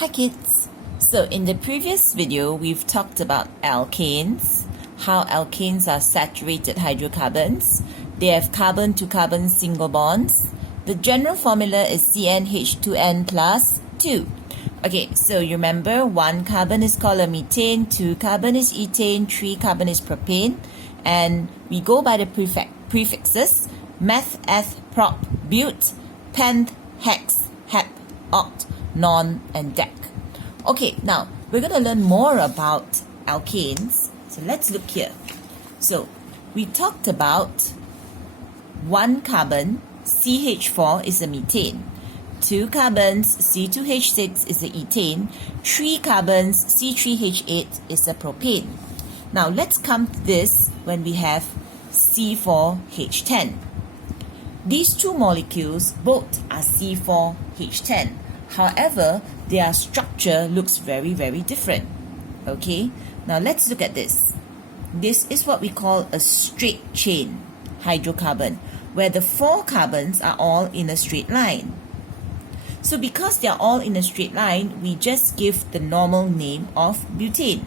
Hi kids! So in the previous video, we've talked about alkanes, how alkanes are saturated hydrocarbons. They have carbon-to-carbon single bonds. The general formula is CnH2n plus 2. Okay, so you remember 1 carbon is called a methane, 2 carbon is ethane, 3 carbon is propane, and we go by the prefixes meth, eth, prop, bute, pent, hex, hep, oct, non, and dec. Okay, now we're going to learn more about alkanes. So let's look here. So we talked about 1 carbon, CH4 is a methane. 2 carbons, C2H6 is a ethane. 3 carbons, C3H8 is a propane. Now let's come to this when we have C4H10. These two molecules both are C4H10. However, their structure looks very, very different. Okay, now let's look at this. This is what we call a straight chain hydrocarbon, where the 4 carbons are all in a straight line. So because they are all in a straight line, we just give the normal name of butane.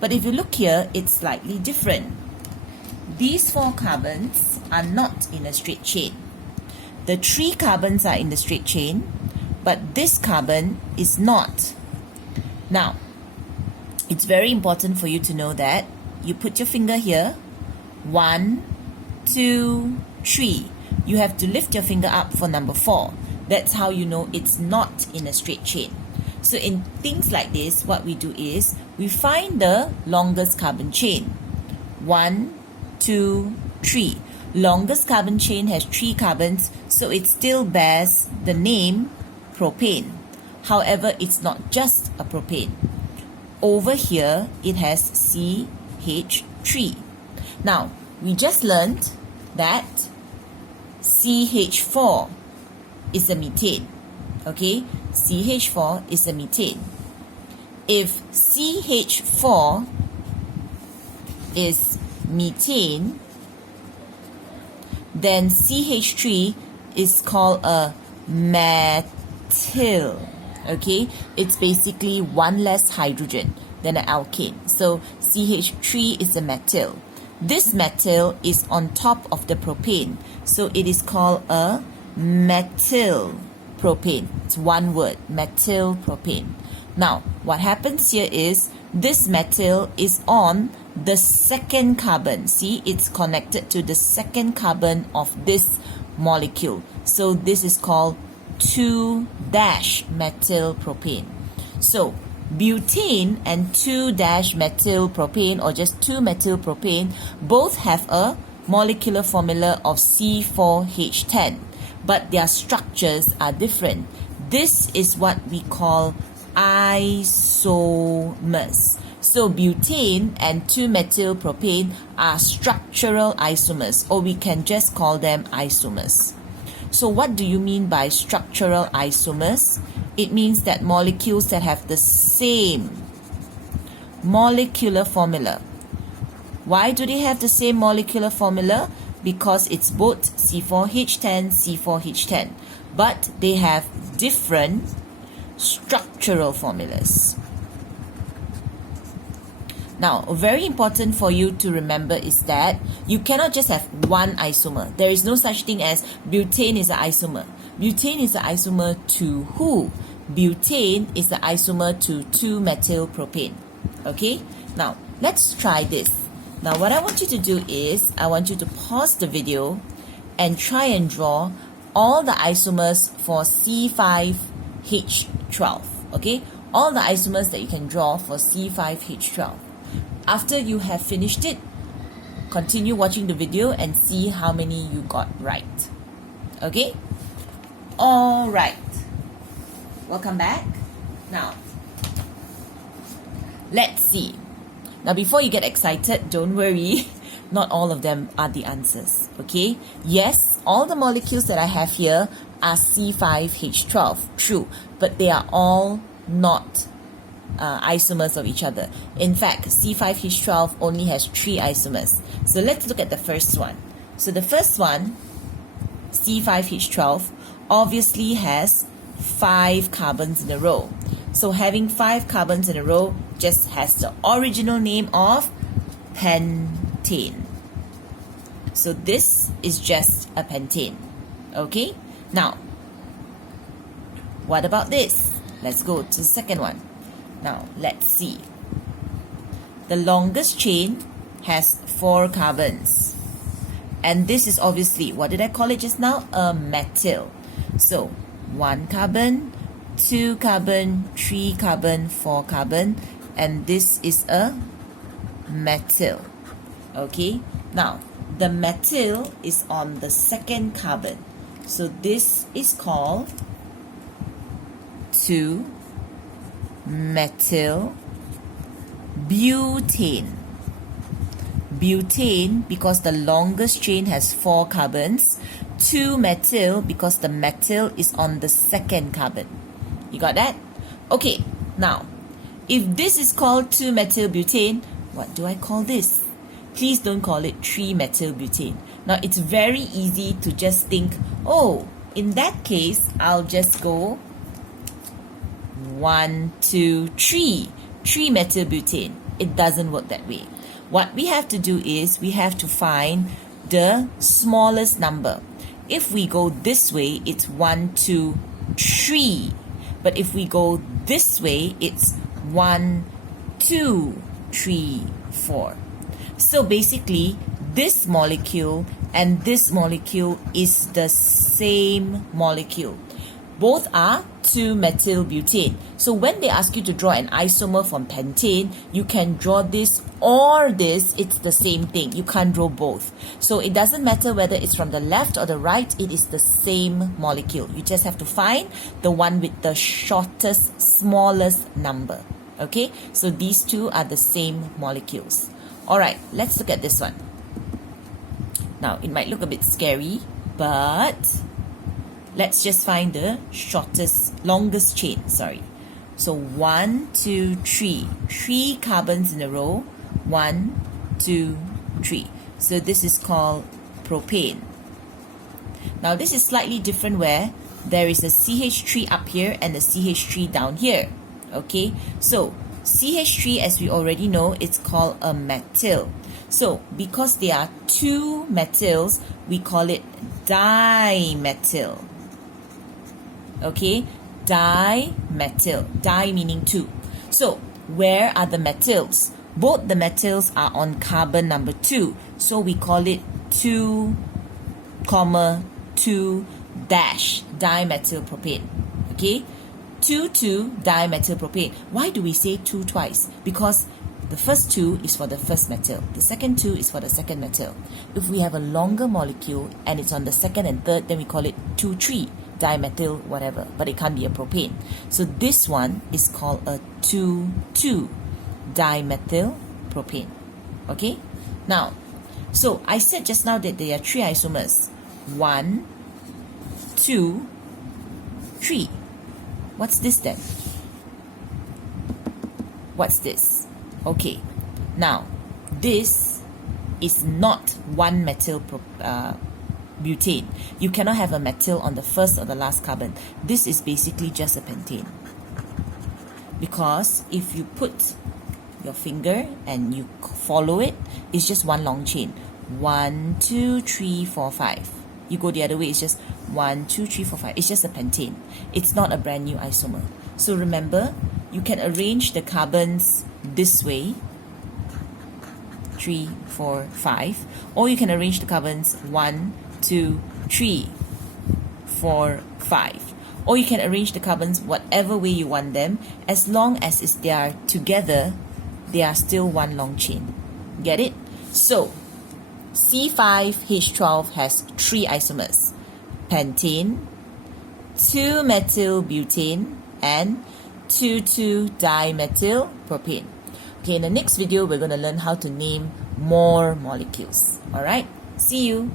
But if you look here, it's slightly different. These 4 carbons are not in a straight chain. The 3 carbons are in the straight chain, but this carbon is not. Now, it's very important for you to know that you put your finger here, 1, 2, 3. You have to lift your finger up for number 4. That's how you know it's not in a straight chain. So in things like this, what we do is we find the longest carbon chain. 1, 2, 3. Longest carbon chain has 3 carbons, so it still bears the name propane. However, it's not just a propane. Over here, it has CH3. Now, we just learned that CH4 is a methane. Okay, CH4 is a methane. If CH4 is methane, then CH3 is called a methyl. Okay, it's basically 1 less hydrogen than an alkane. So CH3 is a methyl. This methyl is on top of the propane, so it is called a methyl propane. It's one word, methyl propane. Now, what happens here is this methyl is on the second carbon. See, it's connected to the second carbon of this molecule. So this is called 2-methyl propane. So butane and 2-methyl propane, or just 2-methyl propane, both have a molecular formula of C4H10, but their structures are different. This is what we call isomers. So butane and 2-methyl propane are structural isomers, or we can just call them isomers. So what do you mean by structural isomers? It means that molecules that have the same molecular formula. Why do they have the same molecular formula? Because it's both C4H10, C4H10, but they have different structural formulas. Now, very important for you to remember is that you cannot just have one isomer. There is no such thing as butane is an isomer. Butane is an isomer to who? Butane is the isomer to 2-methyl propane. Okay? Now, let's try this. Now, what I want you to do is, I want you to pause the video and try and draw all the isomers for C5H12. Okay? All the isomers that you can draw for C5H12. After you have finished it, continue watching the video and see how many you got right. Okay? Alright. Welcome back. Now, let's see. Now, before you get excited, don't worry. Not all of them are the answers. Okay? Yes, all the molecules that I have here are C5H12. True. But they are all not isomers of each other. In fact, C5H12 only has 3 isomers. So let's look at the first one. So the first one, C5H12, obviously has 5 carbons in a row. So having 5 carbons in a row just has the original name of pentane. So this is just a pentane. Okay? Now, what about this? Let's go to the second one. Now, let's see. The longest chain has 4 carbons. And this is obviously, what did I call it just now? A methyl. So, 1 carbon, 2 carbon, 3 carbon, 4 carbon. And this is a methyl. Okay? Now, the methyl is on the second carbon. So, this is called 2-methyl butane. Butane because the longest chain has 4 carbons. 2-methyl because the methyl is on the second carbon. You got that? Okay, now, if this is called 2-methyl butane, what do I call this? Please don't call it 3-methyl butane. Now, it's very easy to just think, oh, in that case, I'll just go 1, 2, 3. 3-methyl butane. It doesn't work that way. What we have to do is we have to find the smallest number. If we go this way, it's 1, 2, 3. But if we go this way, it's 1, 2, 3, 4. So basically, this molecule and this molecule is the same molecule. Both are 2-methyl butane. So when they ask you to draw an isomer from pentane, you can draw this or this. It's the same thing. You can't draw both. So it doesn't matter whether it's from the left or the right. It is the same molecule. You just have to find the one with the shortest, smallest number. Okay? So these two are the same molecules. Alright, let's look at this one. Now, it might look a bit scary, but let's just find the longest chain, So 1, 2, 3. 3 carbons in a row. 1, 2, 3. So this is called propane. Now this is slightly different where there is a CH3 up here and a CH3 down here. Okay, so CH3, as we already know, it's called a methyl. So because there are 2 methyls, we call it dimethyl. Okay, dimethyl. Di meaning 2. So where are the methyls? Both the methyls are on carbon number 2. So we call it 2, 2 dash dimethyl propane. Okay, 2 dimethyl propane. Why do we say 2 twice? Because the first 2 is for the first methyl. The second 2 is for the second methyl. If we have a longer molecule and it's on the second and third, then we call it 2, 3 dimethyl whatever. But it can't be a propane. So this one is called a 2, 2 dimethyl propane. Okay? Now, so I said just now that there are 3 isomers. 1, 2, 3. What's this then? What's this? Okay, now this is not 1-methyl butane. You cannot have a methyl on the first or the last carbon. This is basically just a pentane. Because if you put your finger and you follow it, it's just one long chain. 1, 2, 3, 4, 5. You go the other way, it's just 1, 2, 3, 4, 5. It's just a pentane. It's not a brand new isomer. So remember, you can arrange the carbons this way, 3, 4, 5, or you can arrange the carbons 1, 2, 3, 4, 5, or you can arrange the carbons whatever way you want them, as long as they are together, they are still one long chain. Get it? So C5H12 has 3 isomers: pentane, 2-methyl butane, and 2,2-dimethyl propane. Okay, in the next video, we're going to learn how to name more molecules. Alright, see you.